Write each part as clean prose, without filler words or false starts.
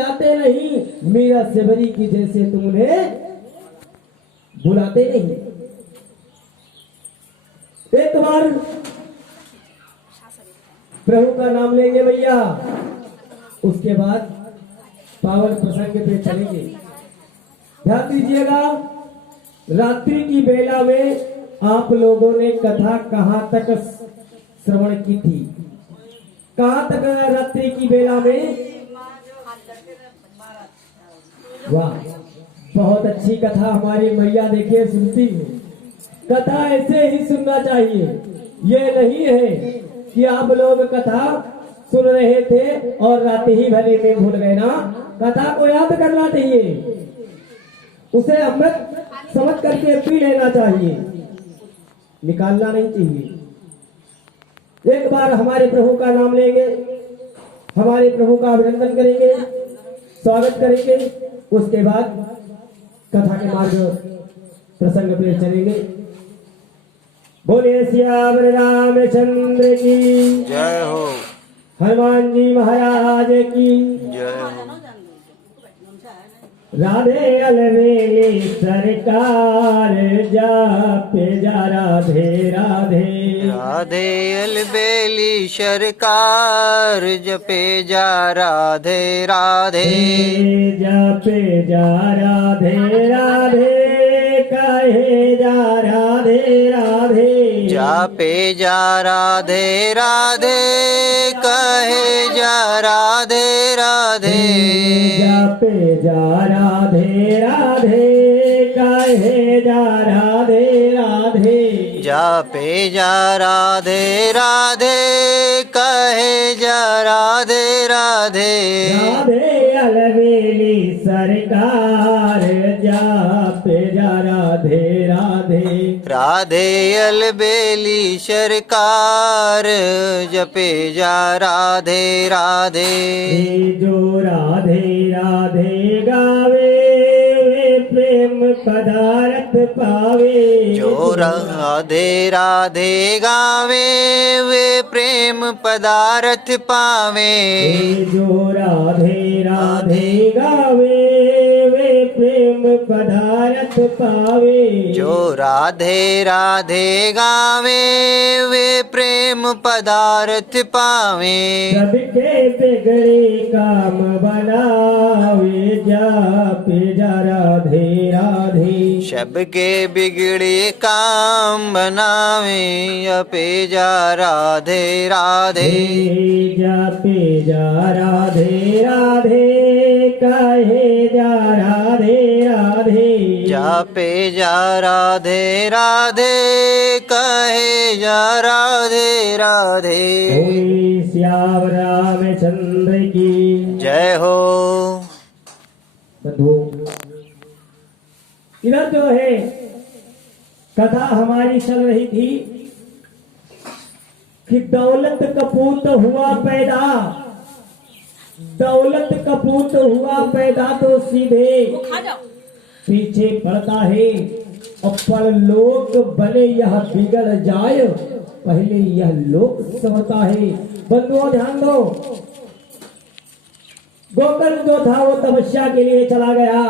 आते नहीं, मीरा सेवरी की जैसे तुम उन्हें बुलाते नहीं। एक बार प्रभु का नाम लेंगे भैया, उसके बाद पावन प्रसंग पे चलेंगे। ध्यान दीजिएगा, रात्रि की बेला में आप लोगों ने कथा कहां तक श्रवण की थी? कहां तक रात्रि की बेला में? वाह, बहुत अच्छी कथा हमारी मैया देखिए सुनती है। कथा ऐसे ही सुनना चाहिए। ये नहीं है कि आप लोग कथा सुन रहे थे और रात ही भले में भूल गए ना। कथा को याद करना चाहिए, उसे अमृत समझ करके पी लेना चाहिए, निकालना नहीं चाहिए। एक बार हमारे प्रभु का नाम लेंगे, हमारे प्रभु का अभिनंदन करेंगे, स्वागत करेंगे, उसके बाद कथा के मार्ग प्रसंग पे चलेंगे। बोले श्याम रामचंद्र की जय हो, हनुमान जी महाराज की जय हो। राधे अलवेली सरकार जापे जा राधे राधे। राधे अलबेली सरकार जपे जा राधे राधे। जपे जा राधे राधे, कहे जा राधे राधे। जापे जा राधे राधे, कहे जा राधे राधे। जापे जा राधे राधे, कहे जा राधे राधे। जापे जा राधे राधे, कहे जा राधे राधे। राधे अलवेली सरकार जापे जा राधे राधे। राधे अलबेली सरकार जपे जा राधे राधे। जो राधे राधे गावे प्रेम पदार्थ पावे। जो राधे राधे गावे वे प्रेम पदार्थ पावे। जो राधे राधे गावे वे प्रेम पदार्थ पावे। जो राधे राधे गावे वे प्रेम पदार्थ पावे। सबके बिगड़े काम बनावे जापे जा राधे राधे। सबके बिगड़े काम बनावे जपे जा राधे राधे। जापे जा राधे राधे, कहे जा राधे राधे। जापे जा राधे राधे, कहे जा राधे राधे। बोले श्याम रामचंद्र की जय हो। बंधु, इधर जो है कथा हमारी चल रही थी कि दौलत कपूत हुआ पैदा। दौलत कपूत हुआ पैदा तो सीधे पीछे पड़ता है, और पर लोक बने यह बिगड़ जाए, पहले यह लोक समझता है। बंधुओं ध्यान दो, गोकर्ण जो था वो तपस्या के लिए चला गया,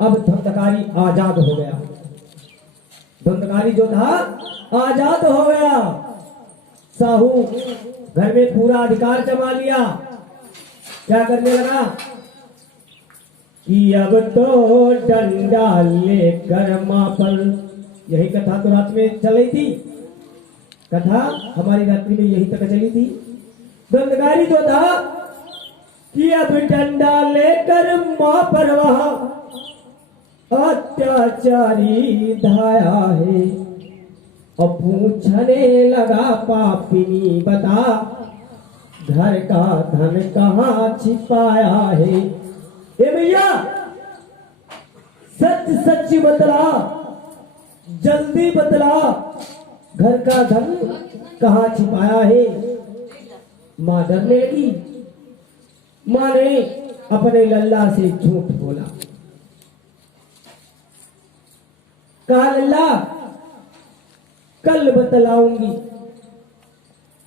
अब धंधकारी आजाद हो गया। धंधकारी जो था आजाद हो गया। साहू घर में पूरा अधिकार जमा लिया। क्या करने लगा कि अब तो डंडा लेकर मां पर, यही कथा तो रात में चल रही थी। कथा हमारी रात्रि में यही तक चली थी। धंधकारी जो था कि अब डंडा लेकर मां पर वहां अत्याचारी धाया है, और पूछने लगा पापिनी बता घर का धन कहाँ छिपाया है। ए भैया सच सच बतला, जल्दी बतला, घर का धन कहाँ छिपाया है। मां डरने लगी। मां ने अपने लल्ला से झूठ बोला। कहा लल्ला कल बतलाऊंगी।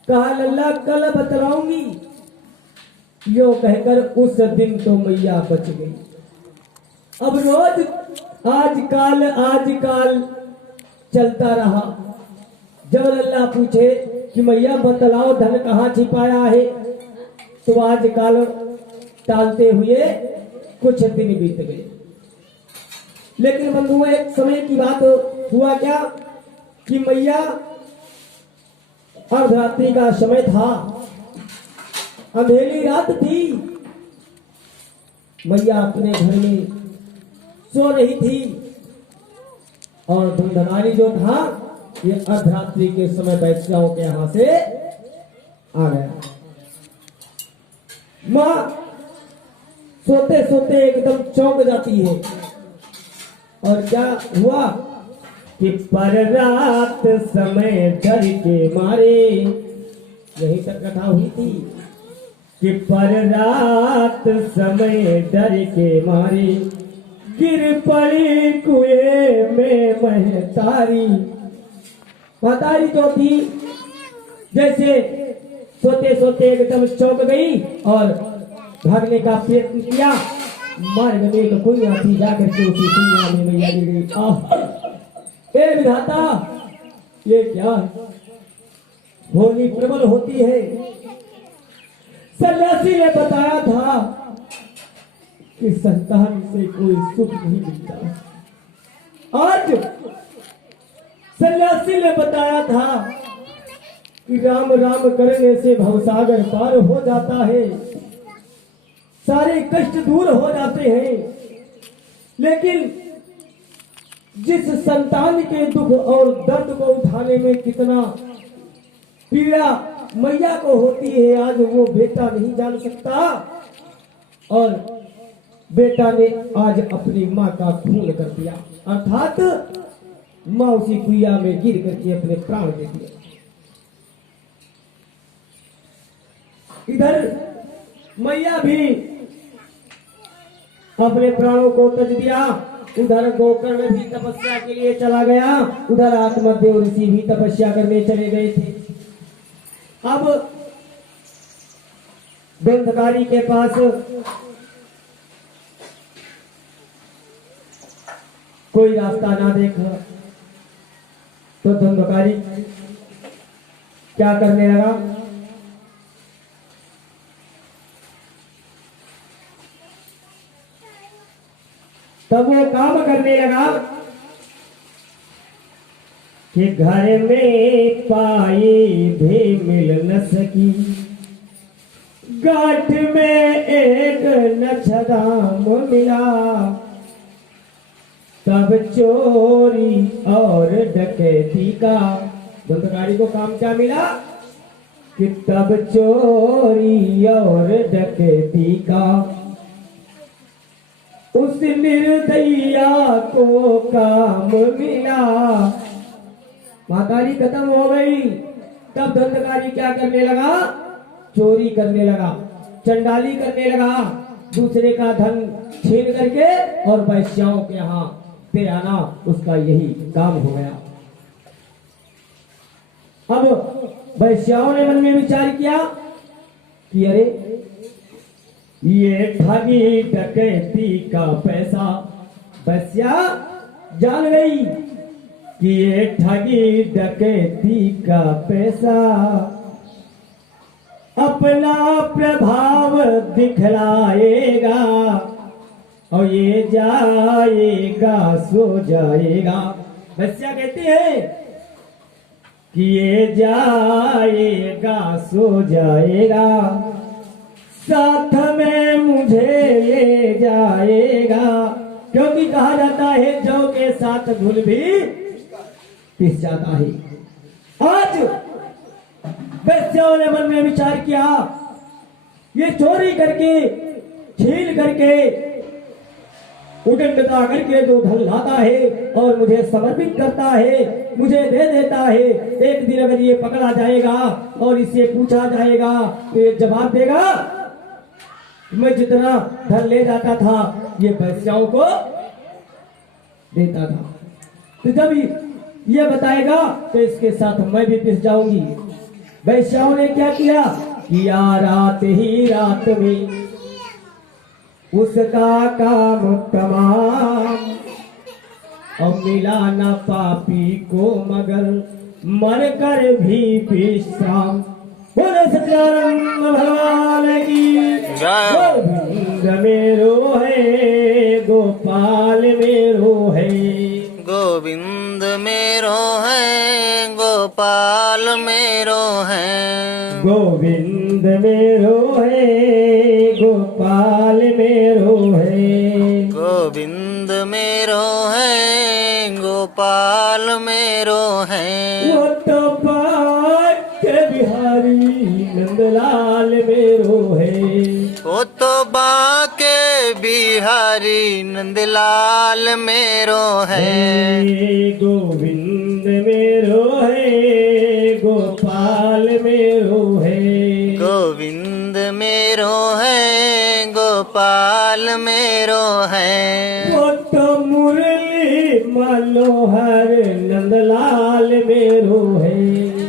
कहा लल्ला कल बतलाऊंगी। यो कहकर उस दिन तो मैया बच गई। अब रोज आजकाल चलता रहा। जब अल्लाह पूछे कि मैया बतलाओ धन कहाँ छिपाया है, तो आजकल टालते हुए कुछ दिन बीत गए। लेकिन बंधुओं, एक समय की बात हुआ क्या कि मैया अर्धरात्रि का समय था, अंधेरी रात थी। मैया अपने घर में सो रही थी और धुंधनारी जो था ये अर्धरात्रि के समय वैश्याओं के यहां से आ गया। मां सोते सोते एकदम चौंक जाती है। और क्या हुआ कि पर रात समय डर के मारे, यही तक कथा हुई थी कि पर रात समय डर के मारे गिर पड़ी कुएं में महतारी। महतारी जो थी जैसे सोते सोते एकदम चौंक गई और भागने का प्रयत्न किया। मार्ग में तो कोई हाथी जाकर के उसी दुनिया में मैया गिर गई। ए विधाता, ये क्या है? होली प्रबल होती है। सन्यासी ने बताया था कि संतान से कोई सुख नहीं मिलता। आज सन्यासी ने बताया था कि राम राम करने से भवसागर पार हो जाता है, सारे कष्ट दूर हो जाते हैं। लेकिन जिस संतान के दुख और दर्द को उठाने में कितना पीड़ा मैया को होती है, आज वो बेटा नहीं जान सकता। और बेटा ने आज अपनी माँ का खून कर दिया, अर्थात माँ उसी कुइया में गिर करके अपने प्राण दे दिए। इधर मैया भी अपने प्राणों को त्यज दिया। उधर गोकर्ण भी तपस्या के लिए चला गया, उधर आत्मदेव ऋषि भी तपस्या करने चले गए थे। अब दंतकारी के पास कोई रास्ता ना देखा तो दंतकारी क्या करने लगा? तब वो काम करने लगा कि घर में पाई भी मिल न सकी, गांठ में एक नछदाम मिला, तब चोरी और डकैती का। दंतकारी को काम क्या मिला कि तब चोरी और डकैती का उस निर्दयिया को काम मिला। महतारी खत्म हो गई, तब दंतकारी क्या करने लगा? चोरी करने लगा, चंडाली करने लगा, दूसरे का धन छीन करके और वैश्याओं के यहाँ दे आना, उसका यही काम हो गया। अब वैश्याओं ने मन में विचार किया कि अरे ये ठगी डकैती का पैसा। वैश्या जान गई कि ये ठगी डकैती का पैसा अपना प्रभाव दिखलाएगा और ये जाएगा सो जाएगा। वैश्या कहते हैं कि ये जाएगा सो जाएगा, साथ में मुझे ले जाएगा। क्योंकि कहा जाता है जौ के साथ धुल भी पिस जाता है। आज वैश्याओं ने मन में विचार किया, ये चोरी करके छीन करके उदंडता करके जो धन लाता है और मुझे समर्पित करता है, मुझे दे देता है, एक दिन अगर ये पकड़ा जाएगा और इससे पूछा जाएगा तो ये जवाब देगा मैं जितना धन ले जाता था ये वैश्याओं को देता था। तो जब ये बताएगा तो इसके साथ मैं भी पिस जाऊंगी। वैश्याओं ने क्या किया? किया रात ही रात में उसका काम तमाम, और मिला न पापी को मगर मर कर भी विश्राम। बोले सच्चिदानंद भगवान की जय। गोविंद मेरो है गोपाल मेरो है, गोविंद मेरो है गोपाल मेरो है, गोविंद मेरो है गोपाल मेरो है, गोविंद मेरो है गोपाल मेरो है, वो तो बाके बिहारी नंदलाल मेरो है, वो तो बाके बिहारी नंदलाल मेरो है, गोविंद मेरो है गोपाल मेरो है, गोविंद मेरो है गोपाल मेरो है, वो तो मुरली मनोहर नंदलाल मेरो है,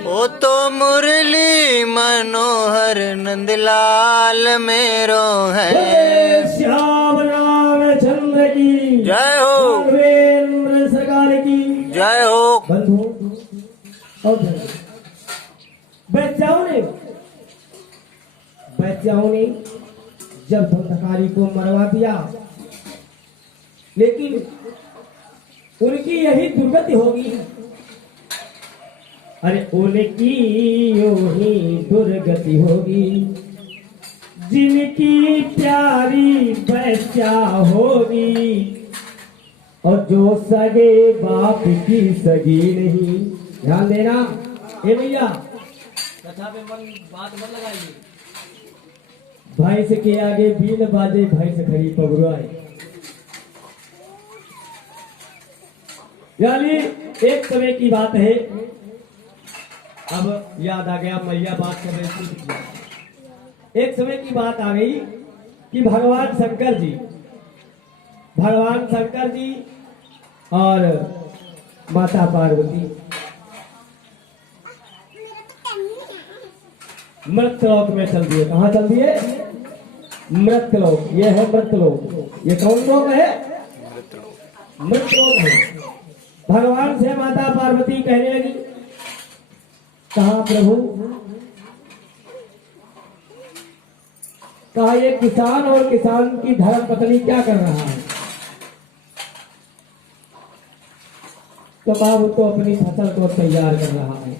वो तो मुरली मनोहर नंदलाल मेरो है। श्याम राम चंद्र की जय हो, राघवेंद्र सरकार की जय हो। बंधु और बैचाओं ने जब धंधकारी को मरवा दिया, लेकिन उनकी यही दुर्गति होगी। अरे उनकी यही दुर्गति होगी जिनकी प्यारी बच्चा होगी, और जो सगे बाप की सगी नहीं। ध्यान देना ए भैया, कथा पे मन बात मत लगाइए। भैंस के आगे बीन बाजे भैंस खड़ी पगुराए, यानी एक समय की बात है। अब याद आ गया, मैया बात कर रही थी। एक समय की बात आ गई कि भगवान शंकर जी और माता पार्वती मृतलोक में चल दिए। कहाँ चल दिए? मृतलोक। ये है मृतलोक। ये कौन लोक है? मृतलोक है। भगवान से माता पार्वती कहने लगी, कहा प्रभु, कहा ये किसान और किसान की धर्म पत्नी क्या कर रहा है? तो कहा वो तो अपनी फसल को तैयार कर रहा है।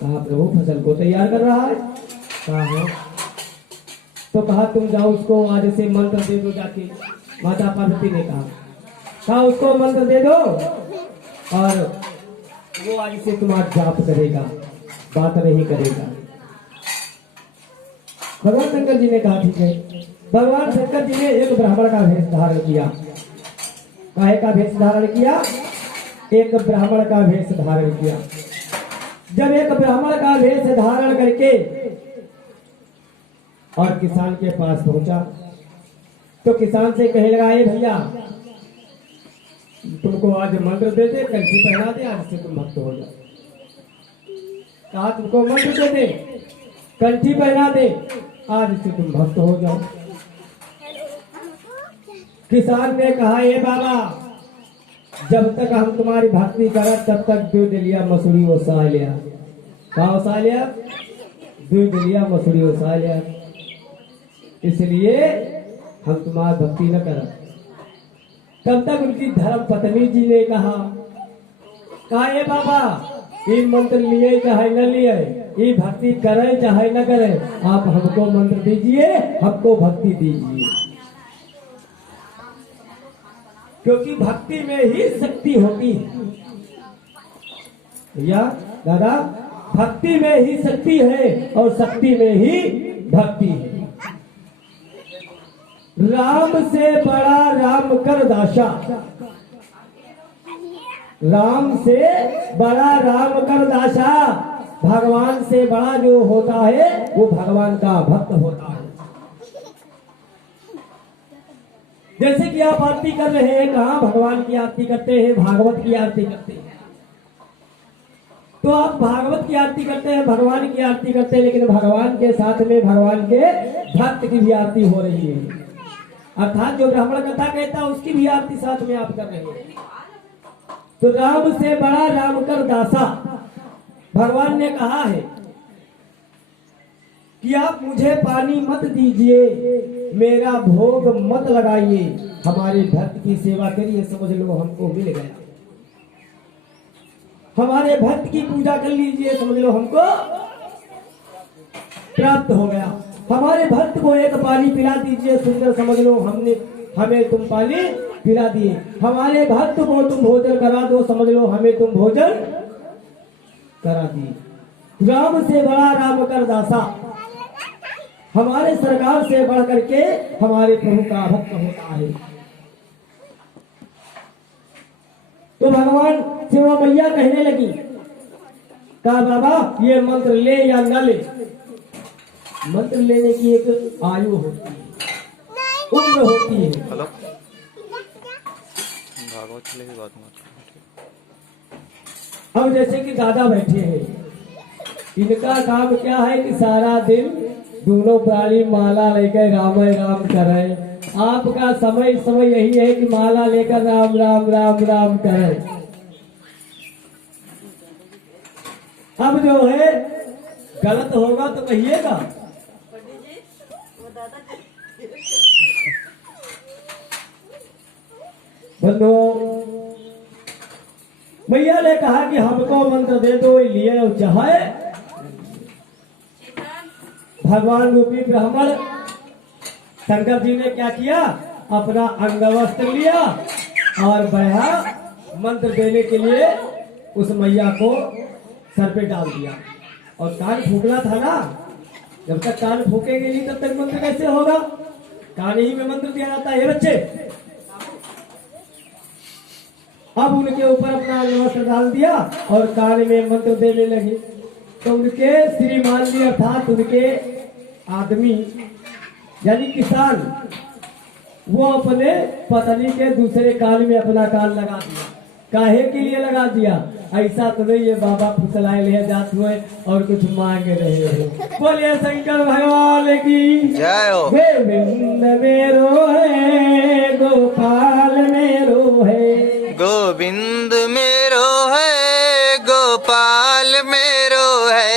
कहा प्रभु फसल को तैयार कर रहा है? कहा है। तो कहा तुम जाओ उसको आज से मंत्र दे दो जाके। माता पार्वती ने कहा उसको मंत्र दे दो और वो आज से तुम्हारा जाप करेगा, बात नहीं करेगा। भगवान शंकर जी ने कहा ठीक है। भगवान शंकर जी ने एक ब्राह्मण का भेष धारण किया। काहे का भेष धारण किया? एक ब्राह्मण का भेष धारण किया। जब एक ब्राह्मण का भेष धारण करके और किसान के पास पहुंचा तो किसान से कहने लगा, ए भैया तुमको आज मंत्र दे दे, कंठी पहना दे, आज से तुम भक्त हो जाओ। कहा तुमको मंत्र दे दे, कंठी पहना दे, आज से तुम भक्त हो जाओ। किसान ने कहा, ये बाबा जब तक हम तुम्हारी भक्ति करें तब तक 2 दलिया मसूरी ओसा लिया। कहा ओसा लिया? 2 दलिया मसूरी ओसा लिया। इसलिए हम तुम्हारी भक्ति न करें। तब तक उनकी धर्म पत्नी जी ने कहा ये बाबा ये मंत्र लिए चाहे न लिए, ये भक्ति करे चाहे न करे, आप हमको मंत्र दीजिए, हमको भक्ति दीजिए, क्योंकि भक्ति में ही शक्ति होती है। भैया दादा, भक्ति में ही शक्ति है और शक्ति में ही भक्ति है। राम से बड़ा राम कर दासा, राम से बड़ा राम कर दासा। भगवान से बड़ा जो होता है वो भगवान का भक्त होता है। जैसे कि आप आरती कर रहे हैं, कहाँ भगवान की आरती करते हैं? भागवत की आरती करते हैं। तो आप भागवत की की आरती करते हैं, भगवान की आरती करते हैं, लेकिन भगवान के साथ में भगवान के भक्त की भी आरती हो रही है। अर्थात जो ब्राह्मण कथा कहता है उसकी भी आरती साथ में आप कर रहे हैं। तो राम से बड़ा राम कर दासा, भगवान ने कहा है कि आप मुझे पानी मत दीजिए, मेरा भोग मत लगाइए, हमारे भक्त की सेवा करिए, समझ लो हमको मिल गया। हमारे भक्त की पूजा कर लीजिए, समझ लो हमको प्राप्त हो गया। हमारे भक्त को एक पानी पिला दीजिए, सुंदर, समझ लो हमें तुम पानी पिला दिए। हमारे भक्त को तुम भोजन करा दो, समझ लो हमें तुम भोजन करा दिए। राम से बड़ा राम कर दासा, हमारे सरकार से बढ़ करके हमारे प्रभु का भक्त होता है। तो भगवान से वो मैया कहने लगी, कहा बाबा ये मंत्र ले या न ले, मंत्र लेने की एक आयु होती है, उम्र होती है। हेलो भागवत चलेगी बात मत। अब जैसे कि दादा बैठे हैं, इनका काम क्या है कि सारा दिन दोनों प्राणी माला लेकर राम राम करें। आपका समय यही है कि माला लेकर राम राम राम राम करें। अब जो है गलत होगा तो कहिएगा। बंधु, मैया ने कहा कि हमको मंत्र दे दो, लिए चाहे भगवान रूपी ब्राह्मण शंकर जी ने क्या किया, अपना अंगवस्त्र लिया और बढ़ा मंत्र देने के लिए उस मैया को सर पे डाल दिया। और कान फूकना था ना, जब तक कान फूकेंगे नहीं तब तक मंत्र कैसे होगा। कान ही में मंत्र दिया जाता है बच्चे। अब उनके ऊपर अपना अंगवस्त्र डाल दिया और कान में मंत्र देने लगे। तो उनके श्रीमान जी अर्थात उनके आदमी यानी किसान, वो अपने पत्नी के दूसरे कान में अपना कान लगा दिया। काहे के लिए लगा दिया, ऐसा तो नहीं ये बाबा फुसलाए ले जाते हुए और कुछ मांग रहे हो। बोलिए शंकर भगवान की जय हो। गोविंद मेरो है, गोपाल मेरो है, गोविंद मेरो है, गोपाल मेरो है,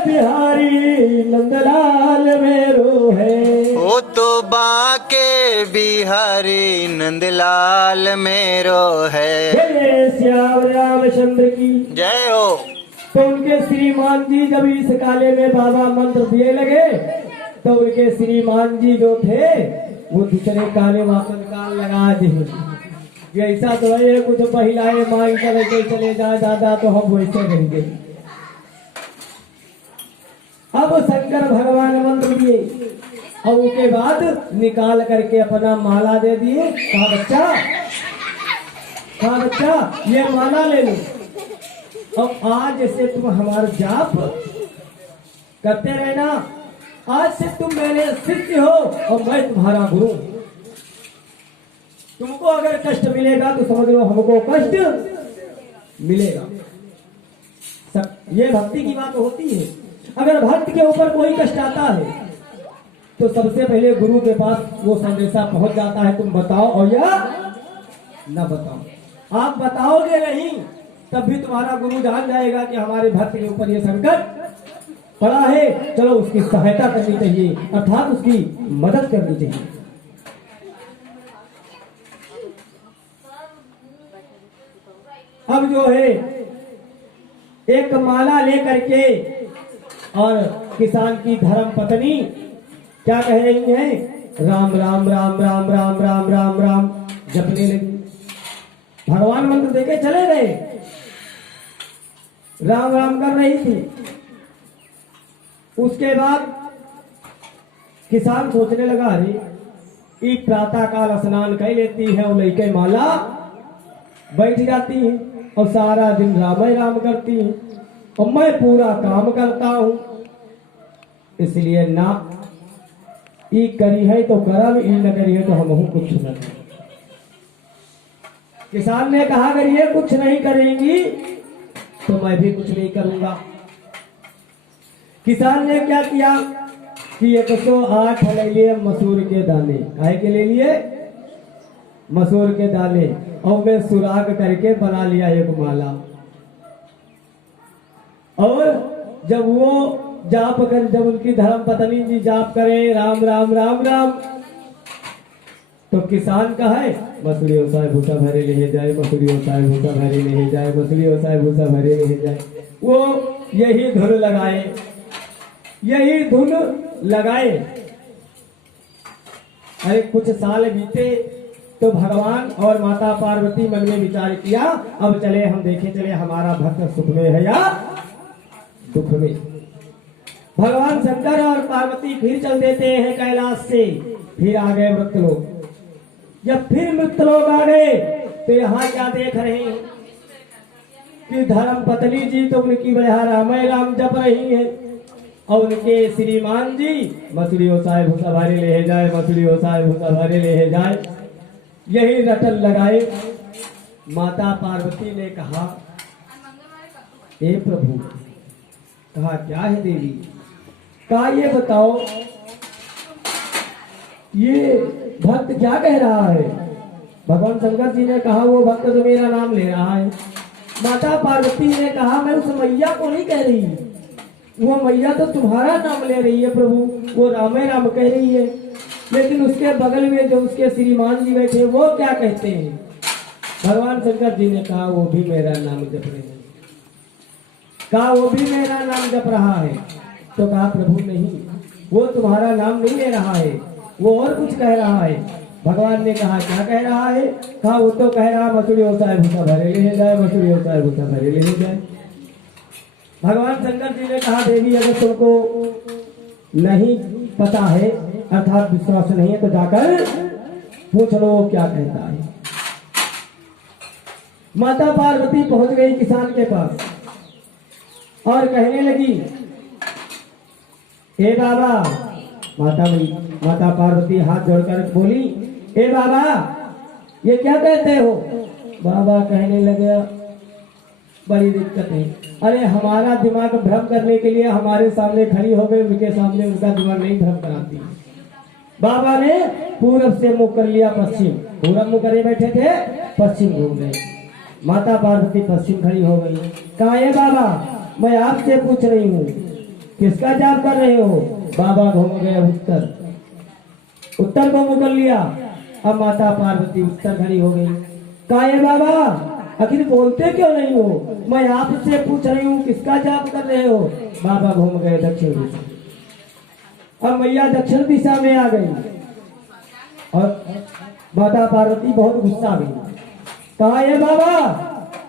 बिहारी नंदलाल मेरो है। वो तो बाके बिहारी नंदलाल मेरो है। जय श्याम रामचंद्र की जय हो। तो उनके श्रीमान जी जब इस काले में बाबा मंत्र दिए लगे तो उनके श्रीमान जी जो थे वो दूसरे काले वापस कान लगा दिए। ऐसा तो है कुछ महिलाएं मांग कर चले जाए दादा, तो हम वैसे करेंगे। अब शंकर भगवान मंत्र दिए और उसके बाद निकाल करके अपना माला दे दिए। कहा बच्चा ये माला ले लो, और आज से तुम हमारा जाप करते रहना। आज से तुम मेरे शिष्य हो और मैं तुम्हारा गुरु। तुमको अगर कष्ट मिलेगा तो समझ लो हमको कष्ट मिलेगा। ये भक्ति की बात होती है। अगर भक्त के ऊपर कोई कष्ट आता है तो सबसे पहले गुरु के पास वो संदेशा पहुंच जाता है, तुम बताओ और या न बताओ। आप बताओगे नहीं तब भी तुम्हारा गुरु जान जाएगा कि हमारे भक्त के ऊपर ये संकट पड़ा है, चलो उसकी सहायता करनी चाहिए, अर्थात उसकी मदद करनी चाहिए। अब जो है एक माला लेकर के और किसान की धर्म पत्नी क्या कह रही है, राम राम राम राम राम राम राम राम जपने लगी। भगवान मंत्र देके चले गए, राम राम कर रही थी। उसके बाद किसान सोचने लगा, अरे प्रातः काल स्नान कर लेती है और लेके माला बैठ जाती है और सारा दिन राम राम करती है और मैं पूरा काम करता हूं, इसलिए ना ई करी है तो करब, ई न करी है तो हम कुछ न करें। किसान ने कहा अगर ये कुछ नहीं करेंगी तो मैं भी कुछ नहीं करूंगा। किसान ने क्या किया कि 108 ले लिए मसूर के दाने। काहे के ले लिए? मसूर के दाने, और मैं सुराग करके बना लिया एक माला। और जब वो जाप कर, जब उनकी धर्म पत्नी जी जाप करे राम राम राम राम, तो किसान का है मसूरी ओसाए भूसा भरे ले जाए, मसूरी ओसाए भूसा भरे ले जाए, मसूरी ओसाए भूसा भरे ले जाए। वो यही धुन लगाए, यही धुन लगाए। अरे कुछ साल बीते तो भगवान और माता पार्वती मन में विचार किया, अब चले हम देखें, चले हमारा भक्त सुख में है या दुख में। भगवान शंकर और पार्वती फिर चल देते हैं कैलाश से, फिर आ गए मृत्यलोक। जब फिर मृत्यलोक आ गए तो यहाँ क्या देख रहे हैं कि धर्म पत्नी जी तो उनकी बढ़िया राम राम जप रही है, और उनके श्रीमान जी मसूरी ओसाए भूसा भारी ले जाए, मसूरी ओसाए भूसा भारी ले जाए, यही रटन लगाए। माता पार्वती ने कहा, हे प्रभु, कहा क्या है देवी? कहा ये बताओ, ये भक्त क्या कह रहा है? भगवान शंकर जी ने कहा वो भक्त तो मेरा नाम ले रहा है। माता पार्वती ने कहा मैं उस मैया को नहीं कह रही, वो मैया तो तुम्हारा नाम ले रही है प्रभु, वो राम राम कह रही है। लेकिन उसके बगल में जो उसके श्रीमान जी बैठे वो क्या कहते हैं? भगवान शंकर जी ने कहा वो भी मेरा नाम जप रहे हैं। कहा वो भी मेरा नाम जप रहा है। तो कहा प्रभु नहीं, वो तुम्हारा नाम नहीं ले रहा है, वो और कुछ कह रहा है। भगवान ने कहा क्या कह रहा है? कहा वो तो कह रहा मसूरी ओसाए भूसा भरे ले जाए, मसूरी ओसाए भूसा भरे ले जाए। भगवान शंकर जी ने कहा देवी अगर तुमको नहीं पता है, अर्थात विश्वास नहीं है, तो जाकर पूछ लो क्या कहता है। माता पार्वती पहुंच गई किसान के पास और कहने लगी, हे बाबा, माता पार्वती हाथ जोड़कर बोली, हे बाबा ये क्या कहते हो? बाबा कहने लगे बड़ी दिक्कत है। अरे हमारा दिमाग भ्रम करने के लिए हमारे सामने खड़ी हो गई, उनके सामने उनका दिमाग नहीं भ्रम कराती। बाबा ने पूरब से मुंह कर लिया पश्चिम, पूरब मुंह करे बैठे थे, पश्चिम घूम गए। माता पार्वती पश्चिम खड़ी हो गई। कहा हे बाबा मैं आपसे पूछ रही हूँ, किसका जाप कर रहे हो? बाबा घूम गए उत्तर, उत्तर को मुंह कर लिया। अब माता पार्वती उत्तर खड़ी हो गई। कहा हे बाबा आखिर बोलते क्यों नहीं हो? मैं आपसे पूछ रही हूँ किसका जाप कर रहे हो? बाबा घूम गए दक्षिण दिशा। अब मैया दक्षिण दिशा में आ गई और माता पार्वती बहुत गुस्सा गई। कहा हे बाबा